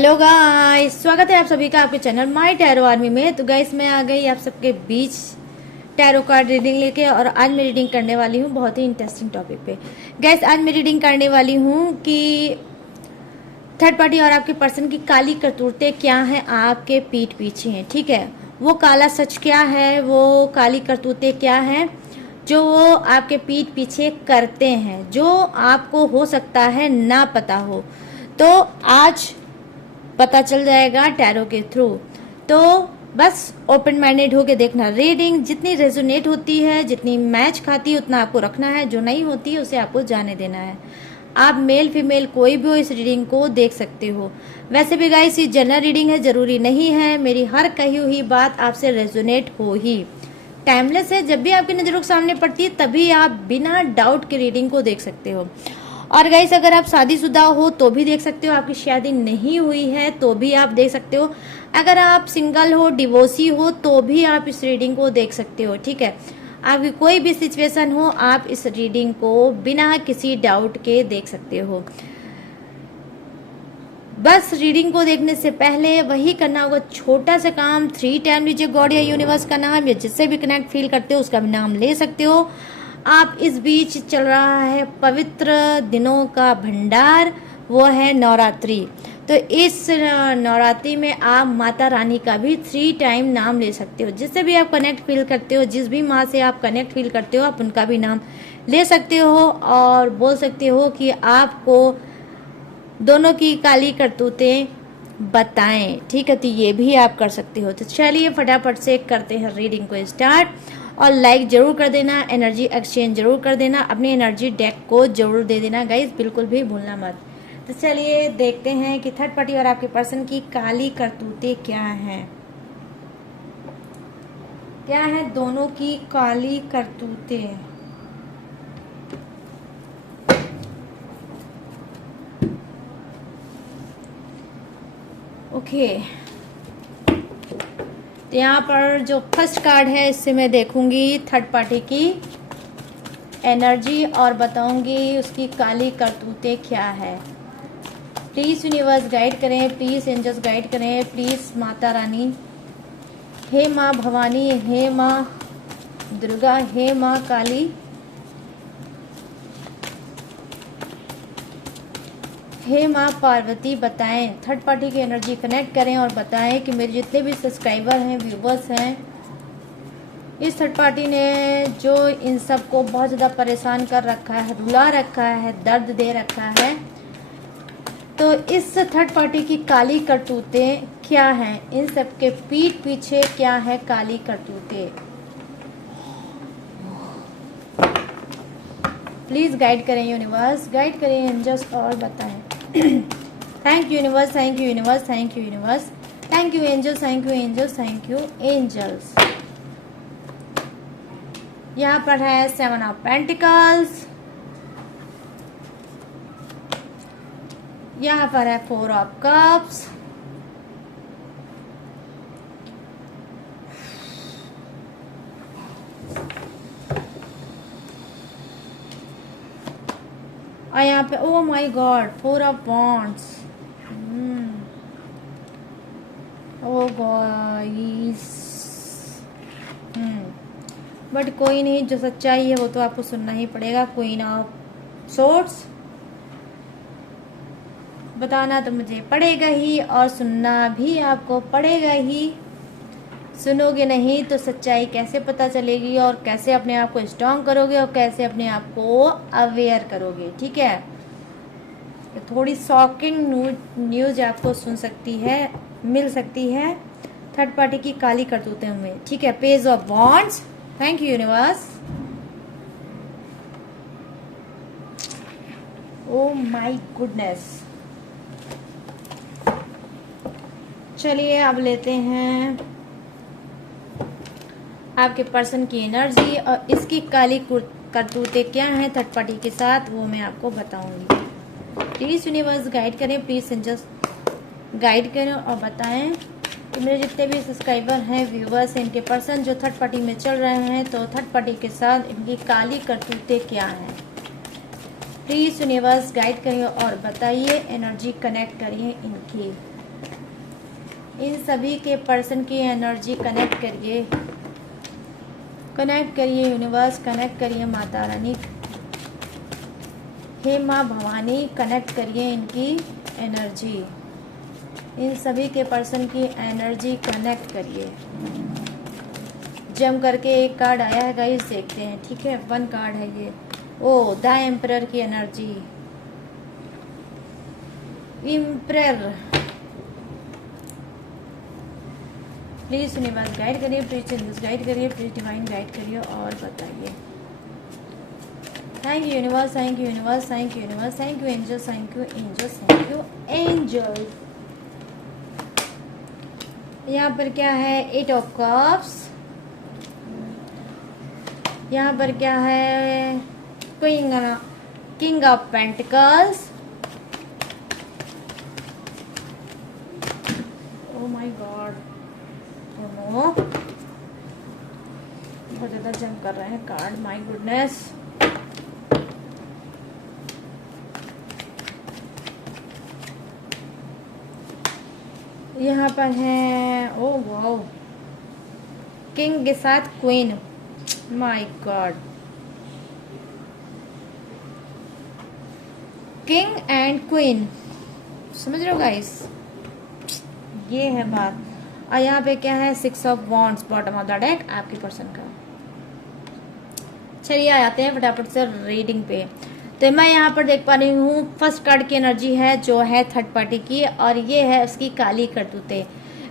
Hello guys, स्वागत है आप सभी का आपके चैनल माय टैरो आर्मी में। तो गाइस मैं आ गई आप सबके बीच टैरो कार्ड रीडिंग लेके, और आज मैं रीडिंग करने वाली हूँ बहुत ही इंटरेस्टिंग टॉपिक पे। गाइस आज मैं रीडिंग करने वाली हूँ कि थर्ड पार्टी और आपके पर्सन की काली करतूतें क्या हैं आपके पीठ पीछे हैं। ठीक है, वो काला सच क्या है, वो काली करतूतें क्या हैं जो वो आपके पीठ पीछे करते हैं, जो आपको हो सकता है ना पता हो। तो आज पता चल जाएगा टैरो के थ्रू। तो बस ओपन माइंडेड होके देखना। रीडिंग जितनी रेजोनेट होती है, जितनी मैच खाती है, उतना आपको रखना है। जो नहीं होती है उसे आपको जाने देना है। आप मेल फीमेल कोई भी हो इस रीडिंग को देख सकते हो। वैसे भी गाइस ये जनरल रीडिंग है, जरूरी नहीं है मेरी हर कही हुई बात आपसे रेजोनेट हो ही। टाइमलेस है, जब भी आपकी नजरों के सामने पड़ती है तभी आप बिना डाउट के रीडिंग को देख सकते हो। और गाइस अगर आप शादीशुदा हो तो भी देख सकते हो, आपकी शादी नहीं हुई है तो भी आप देख सकते हो, अगर आप सिंगल हो, डिवोर्सी हो तो भी आप इस रीडिंग को देख सकते हो। ठीक है, आपकी कोई भी सिचुएशन हो आप इस रीडिंग को बिना किसी डाउट के देख सकते हो। बस रीडिंग को देखने से पहले वही करना होगा छोटा सा काम। 3 टाइम लीजिए गॉड या यूनिवर्स का नाम, या जिससे भी कनेक्ट फील करते हो उसका भी नाम ले सकते हो। आप इस बीच चल रहा है पवित्र दिनों का भंडार, वो है नवरात्रि। तो इस नवरात्रि में आप माता रानी का भी 3 टाइम नाम ले सकते हो। जिससे भी आप कनेक्ट फील करते हो, जिस भी माँ से आप कनेक्ट फील करते हो, आप उनका भी नाम ले सकते हो और बोल सकते हो कि आपको दोनों की काली करतूतें बताएं। ठीक है, तो ये भी आप कर सकते हो। तो चलिए फटाफट से करते हैं रीडिंग को स्टार्ट। और लाइक जरूर कर देना, एनर्जी एक्सचेंज जरूर कर देना, अपनी एनर्जी डेक को जरूर दे देना गाइस, बिल्कुल भी भूलना मत। तो चलिए देखते हैं कि थर्ड पार्टी और आपके पर्सन की काली करतूतें क्या हैं। क्या है दोनों की काली करतूतें। ओके, तो यहाँ पर जो फर्स्ट कार्ड है इससे मैं देखूंगी थर्ड पार्टी की एनर्जी और बताऊंगी उसकी काली करतूतें क्या है। प्लीज यूनिवर्स गाइड करें, प्लीज एंजल्स गाइड करें, प्लीज माता रानी, हे माँ भवानी, हे माँ दुर्गा, हे माँ काली, हे माँ पार्वती, बताएं। थर्ड पार्टी की एनर्जी कनेक्ट करें और बताएं कि मेरे जितने भी सब्सक्राइबर हैं, व्यूवर्स हैं, इस थर्ड पार्टी ने जो इन सबको बहुत ज़्यादा परेशान कर रखा है, रुला रखा है, दर्द दे रखा है, तो इस थर्ड पार्टी की काली करतूतें क्या हैं, इन सब के पीठ पीछे क्या है काली करतूतें। प्लीज गाइड करें यूनिवर्स, गाइड करें एंजल्स और बताएं। Thank you universe, thank you universe, thank you universe, thank you angels, thank you angels, thank you angels. यहाँ पर है 7 ऑफ पेंटिकल्स, यहाँ पर है 4 ऑफ कप्स, और यहाँ पे oh my god 4 of wands. Oh guys, but कोई नहीं, जो सच्चाई है वो तो आपको सुनना ही पड़ेगा। क्वीन ऑफ सोर्ड्स, बताना तो मुझे पड़ेगा ही और सुनना भी आपको पड़ेगा ही। सुनोगे नहीं तो सच्चाई कैसे पता चलेगी, और कैसे अपने आप को स्ट्रांग करोगे, और कैसे अपने आप को अवेयर करोगे। ठीक है, थोड़ी शॉकिंग न्यूज आपको सुन सकती है, मिल सकती है थर्ड पार्टी की काली करतूतों में। ठीक है, page of wands, thank you universe. Oh my goodness. चलिए अब लेते हैं आपके पर्सन की एनर्जी और इसकी काली करतूतें क्या हैं थर्ड पार्टी के साथ, वो मैं आपको बताऊंगी। प्लीज यूनिवर्स गाइड करें, प्लीज एंजल्स गाइड करें और बताएं कि मेरे जितने भी सब्सक्राइबर हैं, व्यूवर्स हैं, इनके पर्सन जो थर्ड पार्टी में चल रहे हैं, तो थर्ड पार्टी के साथ इनकी काली करतूतें क्या हैं। प्लीज यूनिवर्स गाइड करिए और बताइए, एनर्जी कनेक्ट करिए इनकी। इन सभी के पर्सन की एनर्जी कनेक्ट करिए, कनेक्ट करिए यूनिवर्स, कनेक्ट करिए माता रानी, हे माँ भवानी, कनेक्ट करिए इनकी एनर्जी, इन सभी के पर्सन की एनर्जी कनेक्ट करिए। जम करके एक कार्ड आया है गाइस, देखते हैं। ठीक है, 1 कार्ड है ये। ओ द एम्परर की energy, emperor. Please universe guide करिए, प्लीज यूनिवर्स गाइड करिए, प्लीज डिवाइन गाइड करिए और बताइए। Thank you universe, thank you universe, thank you universe, thank you angels, thank you angels, thank you angel. यहाँ पर क्या है? 8 ऑफ कप्स। यहाँ पर क्या है? King of pentacles. Oh my god, no, बहुत ज्यादा जंप कर रहे हैं कार्ड, माय गुडनेस। यहाँ पर है, ओ वाओ, किंग के साथ queen, my God, king and queen, समझ रहे हो गाइस, ये है बात। और यहाँ पे क्या है? 6 of wands, bottom of the deck, आपके पर्सन का। चलिए आते हैं फटाफट से रीडिंग पे। तो मैं यहाँ पर देख पा रही हूँ फर्स्ट कार्ड की एनर्जी है जो है थर्ड पार्टी की, और ये है उसकी काली करतूतें।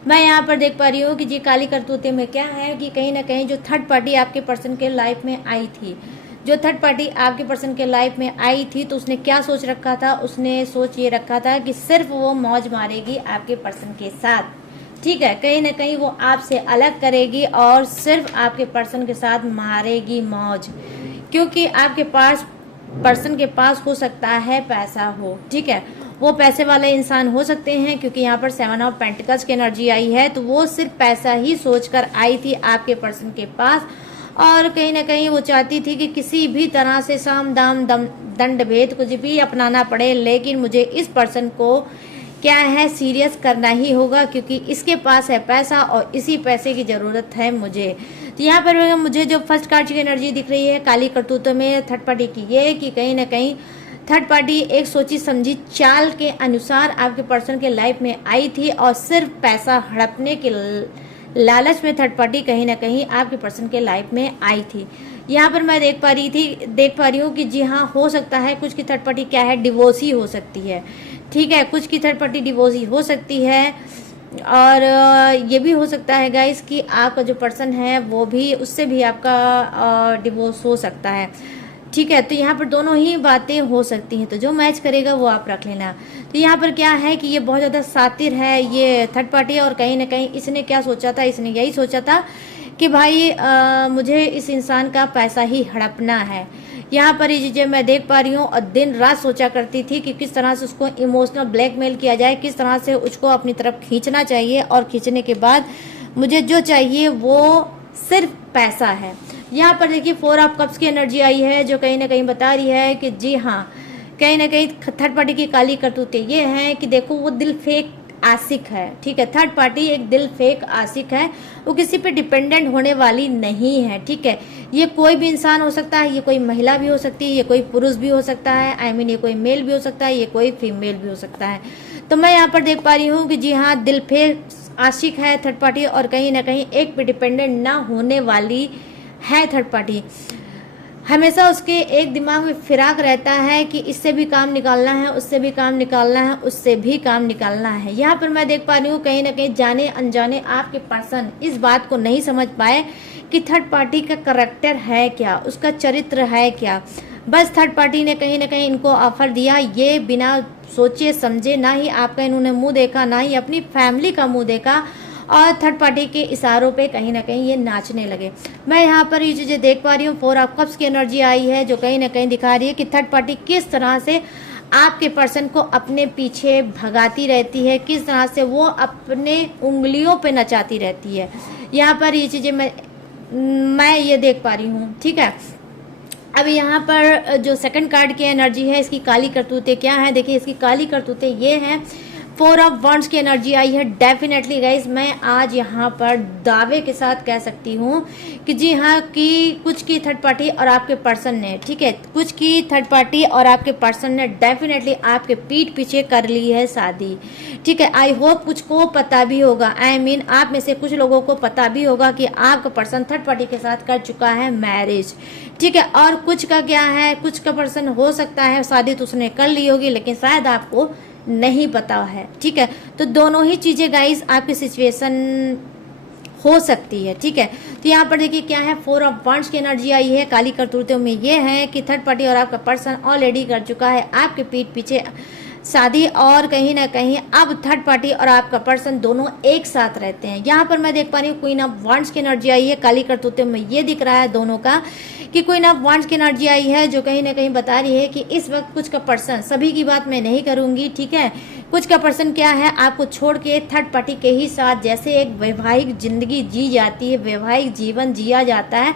मैं यहाँ पर देख पा रही हूँ कि जी काली करतूतें में क्या है कि कहीं ना कहीं जो थर्ड पार्टी आपके पर्सन के लाइफ में आई थी, जो थर्ड पार्टी आपके पर्सन के लाइफ में आई थी, तो उसने क्या सोच रखा था? उसने सोच ये रखा था कि सिर्फ वो मौज मारेगी आपके पर्सन के साथ। ठीक है, कहीं ना कहीं वो आपसे अलग करेगी और सिर्फ आपके पर्सन के साथ मारेगी मौज, क्योंकि आपके पास पर्सन के पास हो सकता है पैसा हो। ठीक है, वो पैसे वाले इंसान हो सकते हैं, क्योंकि यहाँ पर 7 ऑफ पेंटिकल्स की एनर्जी आई है, तो वो सिर्फ पैसा ही सोचकर आई थी आपके पर्सन के पास, और कहीं ना कहीं वो चाहती थी कि किसी भी तरह से साम दाम दंड भेद कुछ भी अपनाना पड़े, लेकिन मुझे इस पर्सन को क्या है सीरियस करना ही होगा, क्योंकि इसके पास है पैसा और इसी पैसे की जरूरत है मुझे। तो यहाँ पर मुझे जो फर्स्ट कार्ड की एनर्जी दिख रही है काली करतूतों में थर्ड पार्टी की, ये कि कहीं ना कहीं थर्ड पार्टी एक सोची समझी चाल के अनुसार आपके पर्सन के लाइफ में आई थी, और सिर्फ पैसा हड़पने के लालच में थर्ड पार्टी कहीं ना कहीं आपके पर्सन के लाइफ में आई थी। यहाँ पर मैं देख पा रही हूँ कि जी हाँ, हो सकता है कुछ की थर्ड पार्टी क्या है, डिवोर्सी हो सकती है। ठीक है, कुछ की थर्ड पार्टी डिवोर्सी हो सकती है, और ये भी हो सकता है गाइस कि आपका जो पर्सन है वो भी, उससे भी आपका डिवोर्स हो सकता है। ठीक है, तो यहाँ पर दोनों ही बातें हो सकती हैं, तो जो मैच करेगा वो आप रख लेना। तो यहाँ पर क्या है कि ये बहुत ज़्यादा सातिर है ये थर्ड पार्टी, और कहीं ना कहीं इसने क्या सोचा था? इसने यही सोचा था कि भाई मुझे इस इंसान का पैसा ही हड़पना है। यहाँ पर ये चीज़ें मैं देख पा रही हूँ, और दिन रात सोचा करती थी कि किस तरह से उसको इमोशनल ब्लैकमेल किया जाए, किस तरह से उसको अपनी तरफ खींचना चाहिए, और खींचने के बाद मुझे जो चाहिए वो सिर्फ पैसा है। यहाँ पर देखिए 4 ऑफ कप्स की एनर्जी आई है, जो कहीं ना कहीं बता रही है कि जी हाँ, कहीं ना कहीं थर्ड पार्टी की काली करतूतें ये हैं कि देखो वो दिल फेक आशिक है। ठीक है, थर्ड पार्टी एक दिल फेक आशिक है, वो किसी पे डिपेंडेंट होने वाली नहीं है। ठीक है, ये कोई भी इंसान हो सकता है, ये कोई महिला भी हो सकती है, ये कोई पुरुष भी हो सकता है, आई मीन ये कोई मेल भी हो सकता है, ये कोई फीमेल भी हो सकता है। तो मैं यहाँ पर देख पा रही हूँ कि जी हाँ, दिल फेक आशिक है थर्ड पार्टी, और कहीं ना कहीं एक पे डिपेंडेंट ना होने वाली है थर्ड पार्टी। हमेशा उसके एक दिमाग में फिराक रहता है कि इससे भी काम निकालना है, उससे भी काम निकालना है, उससे भी काम निकालना है। यहाँ पर मैं देख पा रही हूँ कहीं ना कहीं जाने अनजाने आपके पर्सन इस बात को नहीं समझ पाए कि थर्ड पार्टी का करैक्टर है क्या, उसका चरित्र है क्या। बस थर्ड पार्टी ने कहीं ना कहीं इनको ऑफर दिया, ये बिना सोचे समझे, ना ही आपका इन्होंने मुंह देखा, ना ही अपनी फैमिली का मुंह देखा, और थर्ड पार्टी के इशारों पे कहीं ना कहीं ये नाचने लगे। मैं यहाँ पर ये चीज़ें देख पा रही हूँ। 4 ऑफ कप्स की एनर्जी आई है, जो कहीं ना कहीं दिखा रही है कि थर्ड पार्टी किस तरह से आपके पर्सन को अपने पीछे भगाती रहती है, किस तरह से वो अपने उंगलियों पे नचाती रहती है। यहाँ पर ये चीज़ें मैं ये देख पा रही हूँ। ठीक है, अब यहाँ पर जो सेकंड कार्ड की एनर्जी है, इसकी काली करतूतें क्या है? देखिए इसकी काली करतूतें ये हैं, फोर ऑफ वंड्स की एनर्जी आई है। डेफिनेटली गाइज मैं आज यहाँ पर दावे के साथ कह सकती हूँ कि जी हाँ, कि कुछ की थर्ड पार्टी और आपके पर्सन ने, ठीक है, कुछ की थर्ड पार्टी और आपके पर्सन ने डेफिनेटली आपके पीठ पीछे कर ली है शादी, ठीक है। आई होप कुछ को पता भी होगा, आई मीन आप में से कुछ लोगों को पता भी होगा कि आपका पर्सन थर्ड पार्टी के साथ कर चुका है मैरिज, ठीक है। और कुछ का क्या है, कुछ का पर्सन हो सकता है शादी तो उसने कर ली होगी लेकिन शायद आपको नहीं पता है, ठीक है। तो दोनों ही चीजें गाइस आपकी सिचुएशन हो सकती है, ठीक है। तो यहाँ पर देखिए क्या है, फोर ऑफ वंड्स की एनर्जी आई है। काली करतूतों में ये है कि थर्ड पार्टी और आपका पर्सन ऑलरेडी कर चुका है आपके पीठ पीछे शादी, और कहीं ना कहीं अब थर्ड पार्टी और आपका पर्सन दोनों एक साथ रहते हैं। यहाँ पर मैं देख पा रही हूँ क्वीन ऑफ वंड्स की एनर्जी आई है। काली करतूतों में ये दिख रहा है दोनों का कि क्वीन ऑफ वंड्स की एनर्जी आई है, जो कहीं ना कहीं बता रही है कि इस वक्त कुछ का पर्सन, सभी की बात मैं नहीं करूंगी, ठीक है, कुछ का पर्सन क्या है आपको छोड़ के थर्ड पार्टी के ही साथ, जैसे एक वैवाहिक जिंदगी जी जाती है, वैवाहिक जीवन जिया जाता है,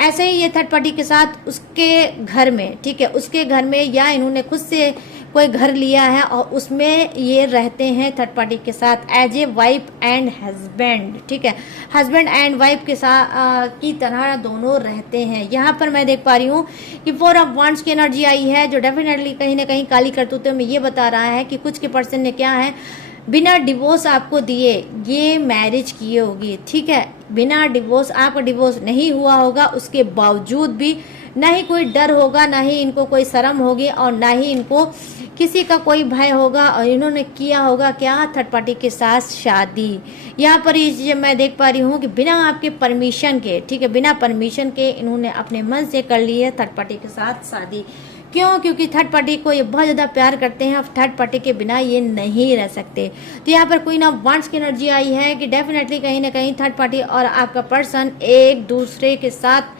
ऐसे ही ये थर्ड पार्टी के साथ उसके घर में, ठीक है, उसके घर में या इन्होंने खुद से कोई घर लिया है और उसमें ये रहते हैं थर्ड पार्टी के साथ as a wife and husband, ठीक है, हस्बैंड एंड वाइफ के साथ की तरह दोनों रहते हैं। यहाँ पर मैं देख पा रही हूँ कि फोर ऑफ वंड्स की एनर्जी आई है, जो डेफिनेटली कहीं ना कहीं काली करतूतों में ये बता रहा है कि कुछ के पर्सन ने क्या है, बिना डिवोर्स आपको दिए ये मैरिज किए होगी, ठीक है, बिना डिवोर्स, आपका डिवोर्स नहीं हुआ होगा, उसके बावजूद भी ना ही कोई डर होगा, ना ही इनको कोई शर्म होगी और ना ही इनको किसी का कोई भय होगा, और इन्होंने किया होगा क्या, थर्ड पार्टी के साथ शादी। यहाँ पर ये चीज़ें मैं देख पा रही हूँ कि बिना आपके परमिशन के, ठीक है, बिना परमिशन के इन्होंने अपने मन से कर ली है थर्ड पार्टी के साथ शादी। क्यों? क्योंकि थर्ड पार्टी को ये बहुत ज़्यादा प्यार करते हैं, अब थर्ड पार्टी के बिना ये नहीं रह सकते। तो यहाँ पर क्वीन ऑफ वंड्स की एनर्जी आई है कि डेफिनेटली कहीं ना कहीं थर्ड पार्टी और आपका पर्सन एक दूसरे के साथ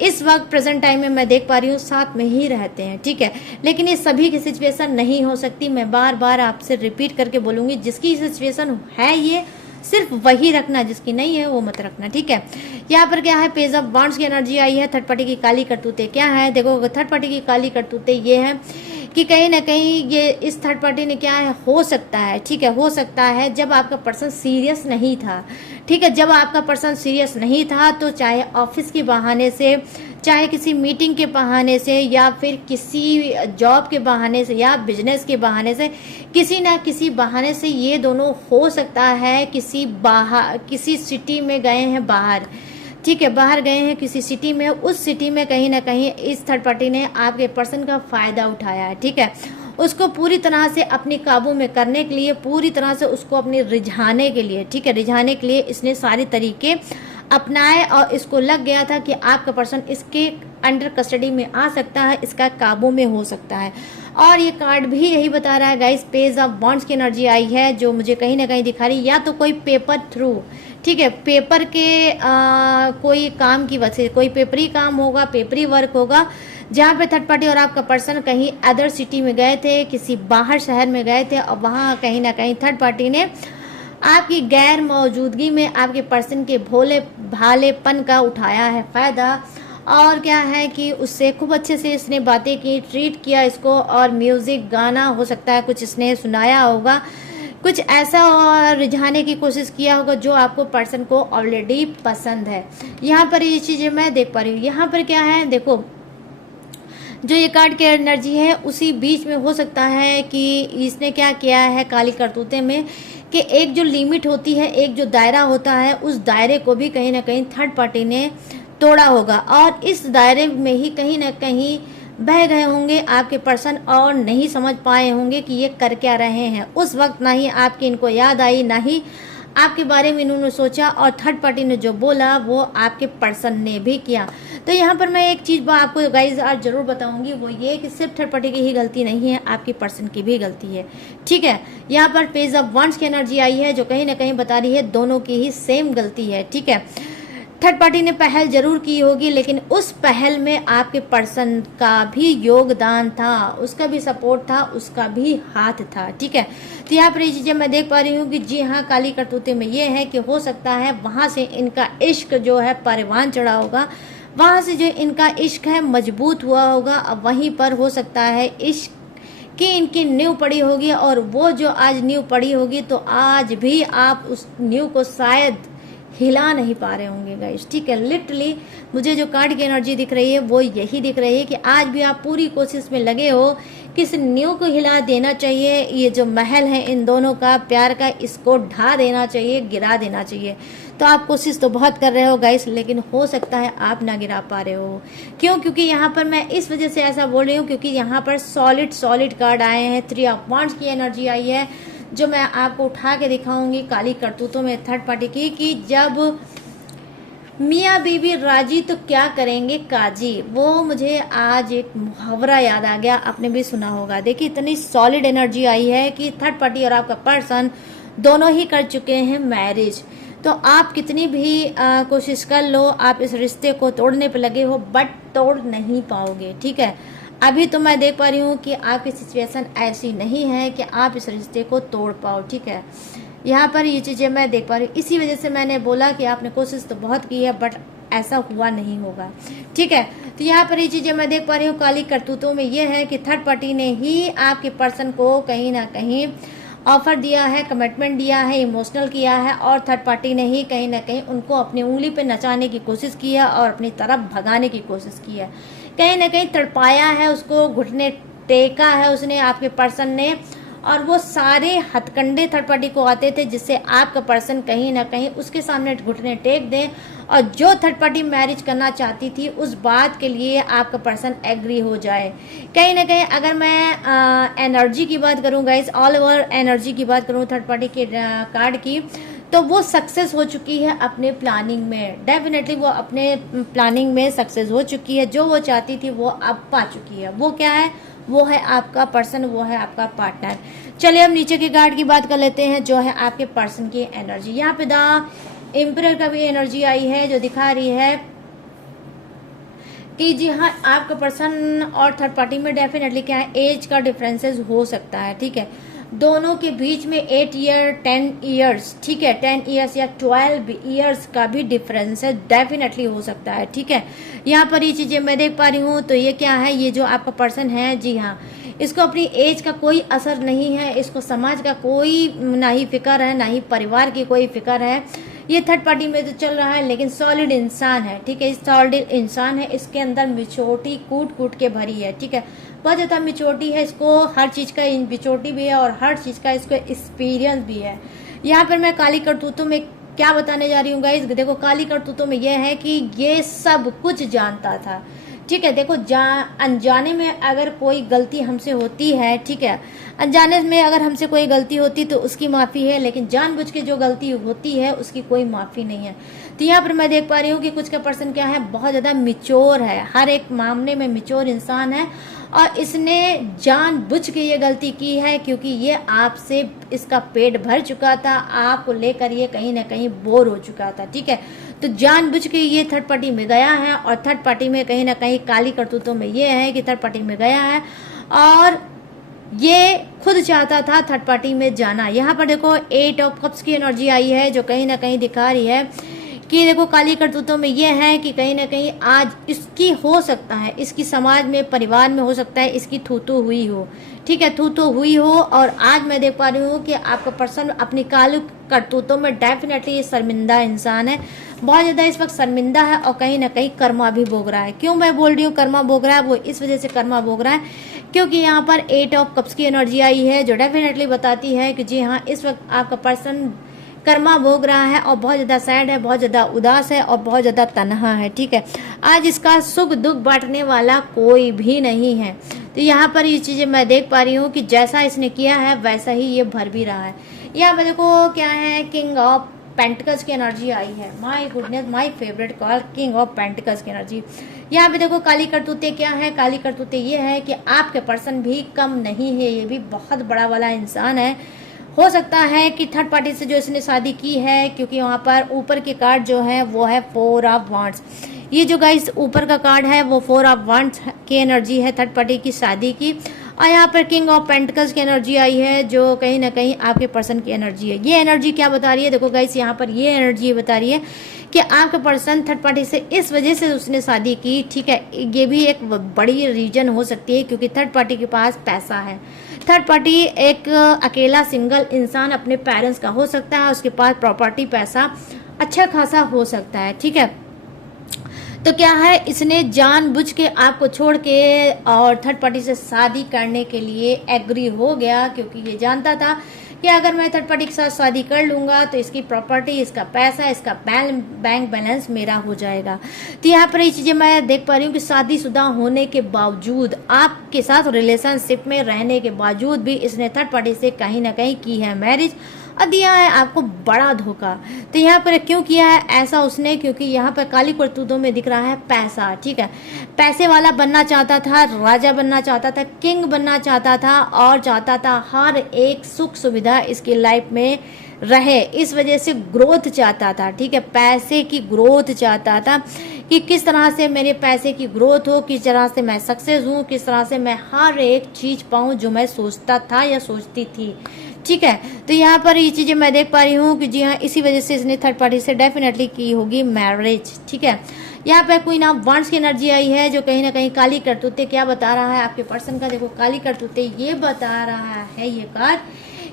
इस वक्त प्रेजेंट टाइम में मैं देख पा रही हूँ साथ में ही रहते हैं, ठीक है, लेकिन ये सभी की सिचुएशन नहीं हो सकती। मैं बार बार आपसे रिपीट करके बोलूँगी, जिसकी सिचुएशन है ये सिर्फ वही रखना, जिसकी नहीं है वो मत रखना, ठीक है। यहाँ पर क्या है, पेज ऑफ वंड्स की एनर्जी आई है। थर्ड पार्टी की काली करतूतें क्या है, देखो थर्ड पार्टी की काली करतूतें ये है कि कहीं ना कहीं ये इस थर्ड पार्टी ने क्या है, हो सकता है, ठीक है, हो सकता है जब आपका पर्सन सीरियस नहीं था, ठीक है, जब आपका पर्सन सीरियस नहीं था तो चाहे ऑफिस के बहाने से, चाहे किसी मीटिंग के बहाने से, या फिर किसी जॉब के बहाने से, या बिजनेस के बहाने से, किसी ना किसी बहाने से ये दोनों हो सकता है किसी सिटी में गए हैं बाहर, ठीक है, बाहर गए हैं किसी सिटी में, उस सिटी में कहीं ना कहीं इस थर्ड पार्टी ने आपके पर्सन का फायदा उठाया है, ठीक है, उसको पूरी तरह से अपने काबू में करने के लिए, पूरी तरह से उसको अपने रिझाने के लिए, ठीक है, रिझाने के लिए इसने सारे तरीके अपनाए और इसको लग गया था कि आपका पर्सन इसके अंडर कस्टडी में आ सकता है, इसका काबू में हो सकता है। और ये कार्ड भी यही बता रहा है गाइस, पेज ऑफ वंड्स की एनर्जी आई है, जो मुझे कहीं ना कहीं दिखा रही, या तो कोई पेपर थ्रू, ठीक है, पेपर के कोई काम की वजह से, कोई पेपरी काम होगा, पेपरी वर्क होगा, जहाँ पे थर्ड पार्टी और आपका पर्सन कहीं अदर सिटी में गए थे, किसी बाहर शहर में गए थे, और वहाँ कहीं ना कहीं थर्ड पार्टी ने आपकी गैर मौजूदगी में आपके पर्सन के भोले भालेपन का उठाया है फायदा, और क्या है कि उससे खूब अच्छे से इसने बातें की, ट्रीट किया इसको, और म्यूजिक, गाना हो सकता है कुछ इसने सुनाया होगा, कुछ ऐसा और रिझाने की कोशिश किया होगा जो आपको पर्सन को ऑलरेडी पसंद है। यहाँ पर ये चीज़ें मैं देख पा रही हूँ। यहाँ पर क्या है, देखो जो ये कार्ड की एनर्जी है उसी बीच में हो सकता है कि इसने क्या किया है काली करतूते में, कि एक जो लिमिट होती है, एक जो दायरा होता है, उस दायरे को भी कहीं ना कहीं थर्ड पार्टी ने तोड़ा होगा, और इस दायरे में ही कहीं ना कहीं बह गए होंगे आपके पर्सन, और नहीं समझ पाए होंगे कि ये कर क्या रहे हैं। उस वक्त ना ही आपकी इनको याद आई, ना ही आपके बारे में इन्होंने सोचा, और थर्ड पार्टी ने जो बोला वो आपके पर्सन ने भी किया। तो यहाँ पर मैं एक चीज़ आपको गाइज आज जरूर बताऊंगी, वो ये कि सिर्फ थर्ड पार्टी की ही गलती नहीं है, आपकी पर्सन की भी गलती है, ठीक है। यहाँ पर पेज ऑफ वंड्स की एनर्जी आई है, जो कहीं ना कहीं बता रही है दोनों की ही सेम गलती है, ठीक है। थर्ड पार्टी ने पहल जरूर की होगी, लेकिन उस पहल में आपके पर्सन का भी योगदान था, उसका भी सपोर्ट था, उसका भी हाथ था, ठीक है। तो यहाँ पर ये चीज़ें मैं देख पा रही हूँ कि जी हाँ, काली करतूते में ये है कि हो सकता है वहाँ से इनका इश्क जो है परवान चढ़ा होगा, वहाँ से जो इनका इश्क है मजबूत हुआ होगा, अब वहीं पर हो सकता है इश्क कि इनकी नींव पड़ी होगी, और वो जो आज नींव पड़ी होगी तो आज भी आप उस नींव को शायद हिला नहीं पा रहे होंगे गाइस, ठीक है। लिटरली मुझे जो कार्ड की एनर्जी दिख रही है वो यही दिख रही है कि आज भी आप पूरी कोशिश में लगे हो कि इस न्यू को हिला देना चाहिए, ये जो महल है इन दोनों का प्यार का, इसको ढा देना चाहिए, गिरा देना चाहिए। तो आप कोशिश तो बहुत कर रहे हो गाइस, लेकिन हो सकता है आप ना गिरा पा रहे हो। क्यों? क्योंकि यहाँ पर मैं इस वजह से ऐसा बोल रही हूँ क्योंकि यहाँ पर सॉलिड कार्ड आए हैं, 3 ऑफ वांड्स की एनर्जी आई है, जो मैं आपको उठा के दिखाऊंगी काली करतूतों में थर्ड पार्टी की, कि जब मियाँ बीबी राजी तो क्या करेंगे काजी। वो मुझे आज एक मुहावरा याद आ गया, आपने भी सुना होगा। देखिए इतनी सॉलिड एनर्जी आई है कि थर्ड पार्टी और आपका पर्सन दोनों ही कर चुके हैं मैरिज। तो आप कितनी भी कोशिश कर लो, आप इस रिश्ते को तोड़ने पे लगे हो, बट तोड़ नहीं पाओगे, ठीक है। अभी तो मैं देख पा रही हूँ कि आपकी सिचुएशन ऐसी नहीं है कि आप इस रिश्ते को तोड़ पाओ, ठीक है। यहाँ पर ये चीज़ें मैं देख पा रही हूँ, इसी वजह से मैंने बोला कि आपने कोशिश तो बहुत की है बट ऐसा हुआ नहीं होगा, ठीक है। तो यहाँ पर ये चीज़ें मैं देख पा रही हूँ काली करतूतों में ये है कि थर्ड पार्टी ने ही आपके पर्सन को कहीं ना कहीं ऑफर दिया है, कमिटमेंट दिया है, इमोशनल किया है, और थर्ड पार्टी ने ही कहीं ना कहीं उनको अपनी उंगली पे नचाने की कोशिश की है और अपनी तरफ भगाने की कोशिश की है, कहीं ना कहीं तड़पाया है उसको, घुटने टेका है उसने, आपके पर्सन ने। और वो सारे हथकंडे थर्ड पार्टी को आते थे जिससे आपका पर्सन कहीं ना कहीं उसके सामने घुटने टेक दे, और जो थर्ड पार्टी मैरिज करना चाहती थी उस बात के लिए आपका पर्सन एग्री हो जाए। कहीं ना कहीं अगर मैं एनर्जी की बात करूँ गाइस, ऑल ओवर एनर्जी की बात करूँ थर्ड पार्टी के कार्ड की, तो वो सक्सेस हो चुकी है अपने प्लानिंग में। डेफिनेटली वो अपने प्लानिंग में सक्सेस हो चुकी है, जो वो चाहती थी वो अब पा चुकी है। वो क्या है? वो है आपका पर्सन, वो है आपका पार्टनर। चलिए अब नीचे के कार्ड की बात कर लेते हैं, जो है आपके पर्सन की एनर्जी। यहाँ पे द एम्परर का भी एनर्जी आई है, जो दिखा रही है कि जी हाँ, आपका पर्सन और थर्ड पार्टी में डेफिनेटली क्या है, एज का डिफरेंसेस हो सकता है, ठीक है। दोनों के बीच में 8 ईयर 10 ईयर्स, ठीक है, 10 ईयर्स या 12 ईयर्स का भी डिफरेंस है, डेफिनेटली हो सकता है, ठीक है। यहाँ पर ये चीज़ें मैं देख पा रही हूँ। तो ये क्या है, ये जो आपका पर्सन है, जी हाँ, इसको अपनी एज का कोई असर नहीं है, इसको समाज का कोई ना ही फिक्र है, ना ही परिवार की कोई फिक्र है। ये थर्ड पार्टी में तो चल रहा है, लेकिन सॉलिड इंसान है, ठीक है। सॉलिड इंसान है, इसके अंदर मिचोटी कूट कूट के भरी है, ठीक है। बहुत ज़्यादा मिचोटी है, इसको हर चीज़ का मिचोटी भी है और हर चीज़ का इसको एक्सपीरियंस भी है। यहाँ पर मैं काली करतूतों में क्या बताने जा रही हूँ गाइस, देखो काली करतूतों में यह है कि ये सब कुछ जानता था, ठीक है। देखो अनजाने में अगर कोई गलती हमसे होती है, ठीक है, अनजाने में अगर हमसे कोई गलती होती तो उसकी माफ़ी है, लेकिन जानबूझ के जो गलती होती है उसकी कोई माफ़ी नहीं है। तो यहाँ पर मैं देख पा रही हूँ कि कुछ का पर्सन क्या है, बहुत ज़्यादा मिच्योर है, हर एक मामले में मिच्योर इंसान है, और इसने जानबूझ के ये गलती की है क्योंकि ये आपसे इसका पेट भर चुका था, आपको लेकर ये कहीं ना कहीं बोर हो चुका था, ठीक है। तो जानबूझ के ये थर्ड पार्टी में गया है, और थर्ड पार्टी में कहीं ना कहीं काली करतूतों में ये है कि थर्ड पार्टी में गया है और ये खुद चाहता था थर्ड पार्टी में जाना। यहाँ पर देखो 8 ऑफ कप्स की एनर्जी आई है, जो कहीं ना कहीं दिखा रही है कि देखो काली करतूतों में ये है कि कहीं ना कहीं आज इसकी हो सकता है, इसकी समाज में परिवार में हो सकता है इसकी थूथू हुई हो, ठीक है, थूथू हुई हो। और आज मैं देख पा रही हूँ कि आपका पर्सन अपनी काली करतूतों में डेफिनेटली ये शर्मिंदा इंसान है, बहुत ज़्यादा इस वक्त शर्मिंदा है, और कहीं ना कहीं कर्मा भी भोग रहा है। क्यों मैं बोल रही हूँ कर्मा भोग रहा है, वो इस वजह से कर्मा भोग रहा है क्योंकि यहाँ पर 8 ऑफ कप्स की एनर्जी आई है, जो डेफिनेटली बताती है कि जी हाँ, इस वक्त आपका पर्सन कर्मा भोग रहा है और बहुत ज़्यादा सैड है, बहुत ज़्यादा उदास है और बहुत ज़्यादा तन्हा है, ठीक है। आज इसका सुख दुख बांटने वाला कोई भी नहीं है। तो यहाँ पर ये चीज़ें मैं देख पा रही हूँ कि जैसा इसने किया है वैसा ही ये भर भी रहा है। यहाँ पर देखो क्या है, किंग ऑफ पेंटिकल्स की एनर्जी आई है, my goodness, my favourite call, king of pentacles की एनर्जी। यहाँ पे देखो काली करतूतें क्या है, काली करतूतें ये है कि आपके पर्सन भी कम नहीं है, ये भी बहुत बड़ा वाला इंसान है। हो सकता है कि थर्ड पार्टी से जो इसने शादी की है, क्योंकि वहाँ पर ऊपर के कार्ड जो है वो है 4 ऑफ वांड्स। ये जो गाइस ऊपर का कार्ड है वो 4 ऑफ वांड्स की एनर्जी है थर्ड पार्टी की शादी की, और यहाँ पर किंग ऑफ पेंटिकल्स की एनर्जी आई है, जो कहीं ना कहीं आपके पर्सन की एनर्जी है। ये एनर्जी क्या बता रही है, देखो गाइस यहाँ पर ये एनर्जी बता रही है कि आपका पर्सन थर्ड पार्टी से इस वजह से उसने शादी की, ठीक है, ये भी एक बड़ी रीजन हो सकती है क्योंकि थर्ड पार्टी के पास पैसा है। थर्ड पार्टी एक अकेला सिंगल इंसान अपने पेरेंट्स का हो सकता है, उसके पास प्रॉपर्टी पैसा अच्छा खासा हो सकता है, ठीक है। तो क्या है, इसने जानबूझ के आपको छोड़ के और थर्ड पार्टी से शादी करने के लिए एग्री हो गया क्योंकि ये जानता था कि अगर मैं थर्ड पार्टी के साथ शादी कर लूँगा तो इसकी प्रॉपर्टी, इसका पैसा, इसका बैंक बैलेंस मेरा हो जाएगा। तो यहाँ पर ये चीज़ें मैं देख पा रही हूँ कि शादीशुदा होने के बावजूद, आपके साथ रिलेशनशिप में रहने के बावजूद भी इसने थर्ड पार्टी से कहीं ना कहीं की है मैरिज और दिया है आपको बड़ा धोखा। तो यहाँ पर क्यों किया है ऐसा उसने, क्योंकि यहाँ पर काली करतूतों में दिख रहा है पैसा, ठीक है। पैसे वाला बनना चाहता था, राजा बनना चाहता था, किंग बनना चाहता था और चाहता था हर एक सुख सुविधा इसकी लाइफ में रहे, इस वजह से ग्रोथ चाहता था, ठीक है। पैसे की ग्रोथ चाहता था कि किस तरह से मेरे पैसे की ग्रोथ हो, किस तरह से मैं सक्सेस हूँ, किस तरह से मैं हर एक चीज़ पाऊँ जो मैं सोचता था या सोचती थी, ठीक है। तो यहाँ पर ये चीज़ें मैं देख पा रही हूँ कि जी हाँ, इसी वजह से इसने थर्ड पार्टी से डेफिनेटली की होगी मैरिज, ठीक है। यहाँ पर क्वीन ऑफ वांड्स की एनर्जी आई है जो कहीं ना कहीं काली करतूते क्या बता रहा है आपके पर्सन का, देखो काली करतूते ये बता रहा है ये कार्ड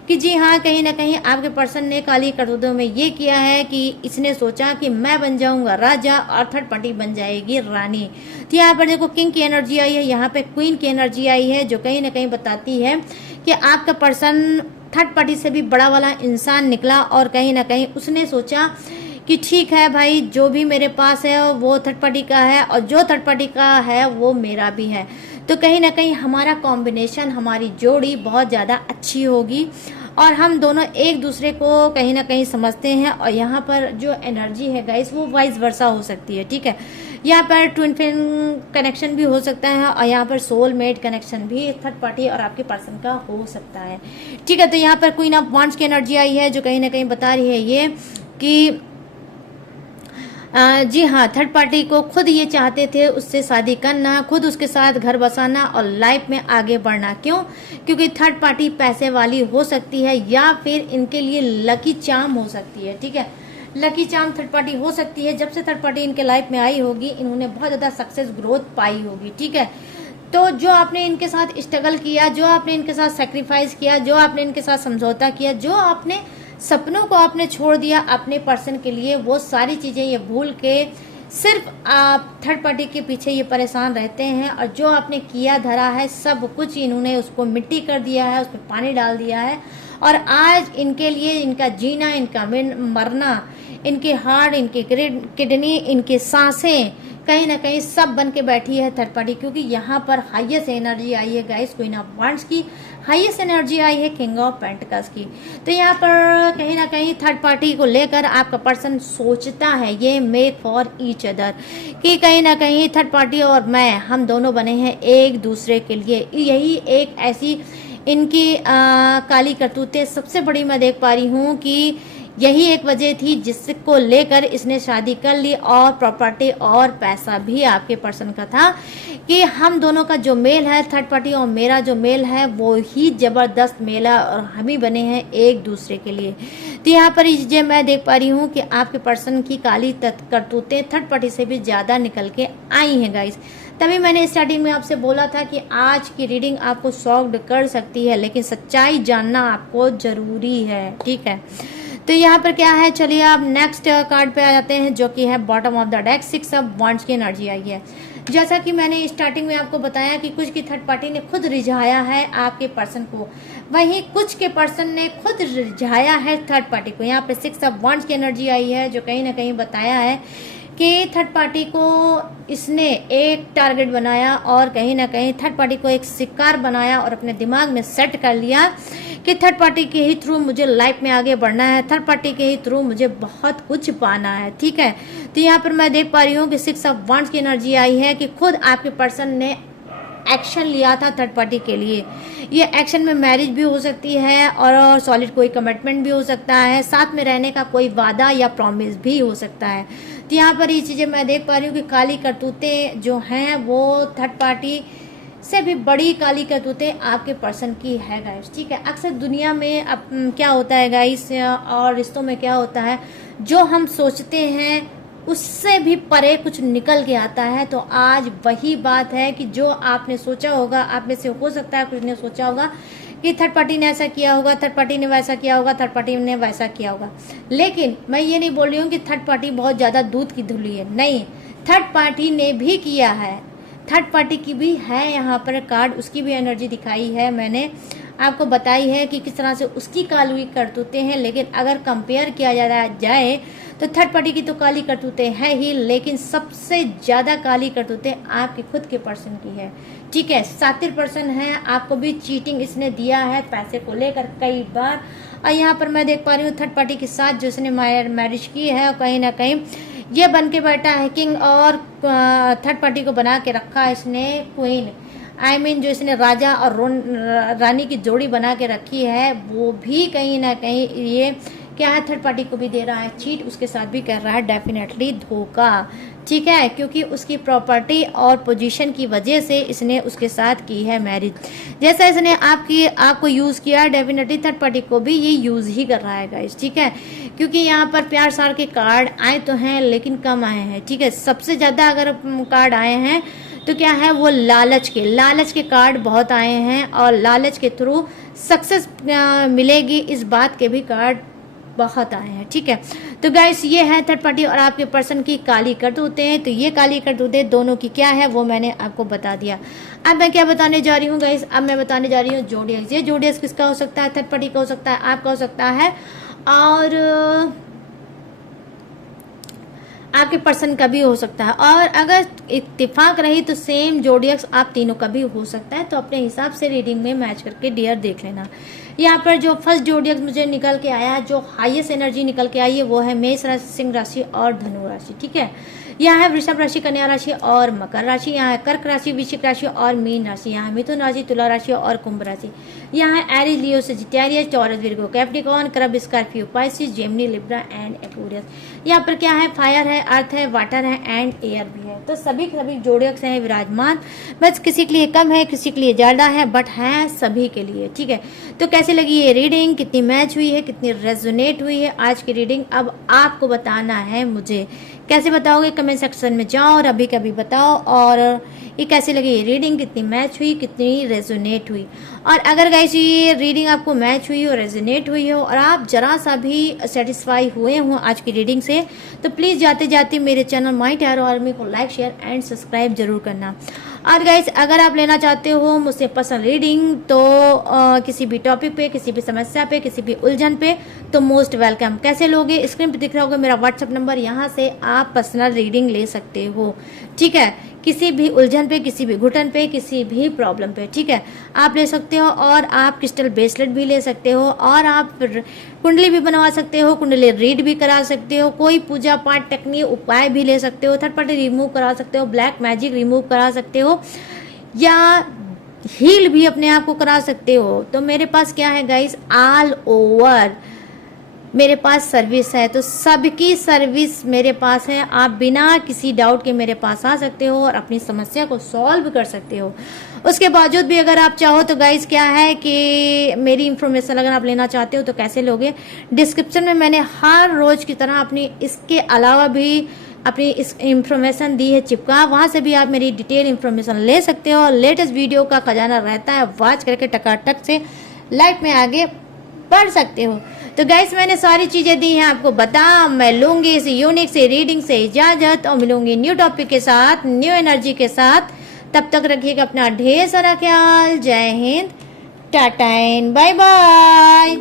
कि जी हाँ, कहीं ना कहीं आपके पर्सन ने काली करतूतों में ये किया है कि इसने सोचा कि मैं बन जाऊंगा राजा और थर्ड पार्टी बन जाएगी रानी। तो यहाँ पर देखो किंग की एनर्जी आई है, यहाँ पे क्वीन की एनर्जी आई है जो कहीं ना कहीं बताती है कि आपका पर्सन थर्ड पार्टी से भी बड़ा वाला इंसान निकला और कहीं ना कहीं उसने सोचा कि ठीक है भाई, जो भी मेरे पास है वो थर्ड पार्टी का है और जो थर्ड पार्टी का है वो मेरा भी है। तो कहीं ना कहीं हमारा कॉम्बिनेशन, हमारी जोड़ी बहुत ज़्यादा अच्छी होगी और हम दोनों एक दूसरे को कहीं ना कहीं समझते हैं। और यहाँ पर जो एनर्जी है गाइस वो वाइस वर्सा हो सकती है, ठीक है। यहाँ पर ट्विन फ्लेम कनेक्शन भी हो सकता है और यहाँ पर सोलमेट कनेक्शन भी थर्ड पार्टी और आपके पर्सन का हो सकता है, ठीक है। तो यहाँ पर क्वीन ऑफ वांड्स की एनर्जी आई है जो कहीं ना कहीं बता रही है ये कि जी हाँ, थर्ड पार्टी को खुद ये चाहते थे उससे शादी करना, खुद उसके साथ घर बसाना और लाइफ में आगे बढ़ना। क्यों? क्योंकि थर्ड पार्टी पैसे वाली हो सकती है या फिर इनके लिए लकी चार्म हो सकती है, ठीक है। लकी चार्म थर्ड पार्टी हो सकती है। जब से थर्ड पार्टी इनके लाइफ में आई होगी इन्होंने बहुत ज़्यादा सक्सेस ग्रोथ पाई होगी, ठीक है। तो जो आपने इनके साथ स्ट्रगल किया, जो आपने इनके साथ सेक्रीफाइस किया, जो आपने इनके साथ समझौता किया, जो आपने सपनों को आपने छोड़ दिया अपने पर्सन के लिए, वो सारी चीज़ें ये भूल के सिर्फ आप थर्ड पार्टी के पीछे ये परेशान रहते हैं और जो आपने किया धरा है सब कुछ इन्होंने उसको मिट्टी कर दिया है, उसमें पानी डाल दिया है और आज इनके लिए इनका जीना, इनका मरना, इनके हार्ट, इनके किडनी, इनके सांसें कहीं ना कहीं सब बन के बैठी है थर्ड पार्टी। क्योंकि यहाँ पर हाईएस्ट एनर्जी आई है गाइस क्वीन ऑफ वांड्स की, हाईएस्ट एनर्जी आई है किंग ऑफ पेंटिकल्स की। तो यहाँ पर कहीं ना कहीं थर्ड पार्टी को लेकर आपका पर्सन सोचता है ये मेक फॉर ईच अदर कि कहीं ना कहीं थर्ड पार्टी और मैं, हम दोनों बने हैं एक दूसरे के लिए। यही एक ऐसी इनकी काली करतूतें सबसे बड़ी मैं देख पा रही हूँ कि यही एक वजह थी जिसको लेकर इसने शादी कर ली और प्रॉपर्टी और पैसा भी आपके पर्सन का था कि हम दोनों का जो मेल है थर्ड पार्टी और मेरा जो मेल है वो ही जबरदस्त मेल है और हम ही बने हैं एक दूसरे के लिए। तो यहाँ पर ये चीज़ें मैं देख पा रही हूँ कि आपके पर्सन की काली करतूतें थर्ड पार्टी से भी ज़्यादा निकल के आई हैं गाइस। तभी मैंने स्टार्टिंग में आपसे बोला था कि आज की रीडिंग आपको शॉक्ड कर सकती है लेकिन सच्चाई जानना आपको ज़रूरी है, ठीक है। तो यहाँ पर क्या है, चलिए आप नेक्स्ट कार्ड पे आ जाते हैं जो कि है bottom of the deck, six of wands की एनर्जी आई है। जैसा कि मैंने स्टार्टिंग में आपको बताया कि कुछ की थर्ड पार्टी ने खुद रिझाया है आपके पर्सन को, वहीं कुछ के पर्सन ने खुद रिझाया है थर्ड पार्टी को। यहाँ पे सिक्स ऑफ वांड्स की एनर्जी आई है जो कहीं ना कहीं बताया है कि थर्ड पार्टी को इसने एक टारगेट बनाया और कहीं ना कहीं थर्ड पार्टी को एक शिकार बनाया और अपने दिमाग में सेट कर लिया कि थर्ड पार्टी के ही थ्रू मुझे लाइफ में आगे बढ़ना है, थर्ड पार्टी के ही थ्रू मुझे बहुत कुछ पाना है, ठीक है। तो यहाँ पर मैं देख पा रही हूँ कि सिक्स ऑफ वांड्स की एनर्जी आई है कि खुद आपके पर्सन ने एक्शन लिया था थर्ड पार्टी के लिए। ये एक्शन में मैरिज भी हो सकती है और सॉलिड कोई कमिटमेंट भी हो सकता है, साथ में रहने का कोई वादा या प्रॉमिस भी हो सकता है। तो यहाँ पर ये चीज़ें मैं देख पा रही हूँ कि काली करतूतें जो हैं वो थर्ड पार्टी से भी बड़ी काली करतूतें आपके पर्सन की है गाइस, ठीक है। अक्सर दुनिया में अब क्या होता है गाइस और रिश्तों में क्या होता है, जो हम सोचते हैं उससे भी परे कुछ निकल के आता है। तो आज वही बात है कि जो आपने सोचा होगा, आप में से हो सकता है कुछ ने सोचा होगा कि थर्ड पार्टी ने ऐसा किया होगा, थर्ड पार्टी ने वैसा किया होगा, थर्ड पार्टी ने वैसा किया होगा। लेकिन मैं ये नहीं बोल रही हूँ कि थर्ड पार्टी बहुत ज़्यादा दूध की धुली है, नहीं, थर्ड पार्टी ने भी किया है, थर्ड पार्टी की भी है यहाँ पर कार्ड, उसकी भी एनर्जी दिखाई है, मैंने आपको बताई है कि किस तरह से उसकी काली करतूतें हैं। लेकिन अगर कंपेयर किया जाए तो थर्ड पार्टी की तो काली करतूतें हैं ही, लेकिन सबसे ज़्यादा काली करतूतें आपके खुद के पर्सन की है। ठीक है, शातिर पर्सन है, आपको भी चीटिंग इसने दिया है पैसे को लेकर कई बार। और यहाँ पर मैं देख पा रही हूँ थर्ड पार्टी के साथ जो इसने मैरिज की है, और कहीं ना कहीं ये बन के बैठा है किंग, और थर्ड पार्टी को बना के रखा है इसने क्वीन। I mean, जो इसने राजा और रानी की जोड़ी बना के रखी है, वो भी कहीं ना कहीं ये क्या है, थर्ड पार्टी को भी दे रहा है चीट, उसके साथ भी कर रहा है डेफिनेटली धोखा। ठीक है, क्योंकि उसकी प्रॉपर्टी और पोजीशन की वजह से इसने उसके साथ की है मैरिज। जैसा इसने आपको यूज़ किया है, डेफिनेटली थर्ड पार्टी को भी ये यूज़ ही कर रहा है गाइस। ठीक है, क्योंकि यहाँ पर प्यार सार के कार्ड आए तो हैं लेकिन कम आए हैं। ठीक है, सबसे ज़्यादा अगर कार्ड आए हैं तो क्या है, वो लालच के कार्ड बहुत आए हैं, और लालच के थ्रू सक्सेस मिलेगी इस बात के भी कार्ड बहुत आए हैं। ठीक है, तो गाइस ये है थर्ड पार्टी और आपके पर्सन की काली करतूतें हैं। तो ये काली करतूतें दोनों की क्या है वो मैंने आपको बता दिया। अब मैं क्या बताने जा रही हूँ गाइस, अब मैं बताने जा रही हूँ जोडियक्स। ये जोडियक्स किसका हो सकता है, थर्ड पार्टी का हो सकता है, आपका हो सकता है, और आपके पर्सन का भी हो सकता है। और अगर इत्तेफाक रही तो सेम जोडियक्स आप तीनों का भी हो सकता है। तो अपने हिसाब से रीडिंग में मैच करके डियर देख लेना। यहाँ पर जो फर्स्ट जोडियक्स मुझे निकल के आया है, जो हाईएस्ट एनर्जी निकल के आई है, वो है मेष राशि, सिंह राशि और धनु राशि। ठीक है, यहाँ है वृषभ राशि, कन्या राशि और मकर राशि। यहाँ है कर्क राशि, वृश्चिक राशि और मीन राशि। यहाँ है मिथुन राशि, तुला राशि और कुंभ राशि। यहाँ है Aries, Leo, Sagittarius, Taurus, Virgo, Capricorn, crab, Scorpio, Pisces, Gemini, Libra and Aquarius. यहाँ पर क्या है, फायर है, अर्थ है, वाटर है एंड एयर भी है। तो सभी जोडियक्स हैं विराजमान, बस किसी के लिए कम है, किसी के लिए ज्यादा है, बट है सभी के लिए। ठीक है, तो कैसे लगी ये रीडिंग, कितनी मैच हुई है, कितनी रेजोनेट हुई है आज की रीडिंग, अब आपको बताना है मुझे। कैसे बताओगे, कमेंट सेक्शन में जाओ और अभी कभी बताओ। और ये कैसे लगी ये रीडिंग, कितनी मैच हुई, कितनी रेजोनेट हुई। और अगर गाइस ये रीडिंग आपको मैच हुई और रेजोनेट हुई हो और आप जरा सा भी सेटिस्फाई हुए हो आज की रीडिंग से, तो प्लीज़ जाते जाते मेरे चैनल माई टैरो आर्मी को लाइक, शेयर एंड सब्सक्राइब जरूर करना। और गाइस अगर आप लेना चाहते हो मुझसे पर्सनल रीडिंग, तो किसी भी टॉपिक पे, किसी भी समस्या पे, किसी भी उलझन पे, तो मोस्ट वेलकम। कैसे लोगे, स्क्रीन पे दिख रहा होगा मेरा व्हाट्सएप नंबर, यहाँ से आप पर्सनल रीडिंग ले सकते हो। ठीक है, किसी भी उलझन पे, किसी भी घुटन पे, किसी भी प्रॉब्लम पे, ठीक है, आप ले सकते हो। और आप क्रिस्टल ब्रेसलेट भी ले सकते हो, और आप कुंडली भी बनवा सकते हो, कुंडली रीड भी करा सकते हो, कोई पूजा पाठ टेक्निक उपाय भी ले सकते हो, थर्ड पार्टी रिमूव करा सकते हो, ब्लैक मैजिक रिमूव करा सकते हो, या हील भी अपने आप को करा सकते हो। तो मेरे पास क्या है गाइस, ऑल ओवर मेरे पास सर्विस है, तो सबकी सर्विस मेरे पास है। आप बिना किसी डाउट के मेरे पास आ सकते हो और अपनी समस्या को सॉल्व कर सकते हो। उसके बावजूद भी अगर आप चाहो तो गाइस क्या है कि मेरी इंफॉर्मेशन अगर आप लेना चाहते हो तो कैसे लोगे, डिस्क्रिप्शन में मैंने हर रोज की तरह अपनी इसके अलावा भी अपनी इस इंफॉर्मेशन दी है चिपका, वहाँ से भी आप मेरी डिटेल इंफॉर्मेशन ले सकते हो। लेटेस्ट वीडियो का खजाना रहता है, वॉच करके टकाटक से लाइफ में आगे बढ़ सकते हो। तो गाइस मैंने सारी चीजें दी हैं आपको बता। मैं लूंगी इस यूनिक से रीडिंग से इजाजत और मिलूंगी न्यू टॉपिक के साथ, न्यू एनर्जी के साथ। तब तक रखिएगा अपना ढेर सारा ख्याल। जय हिंद, टाटा एंड बाय बाय।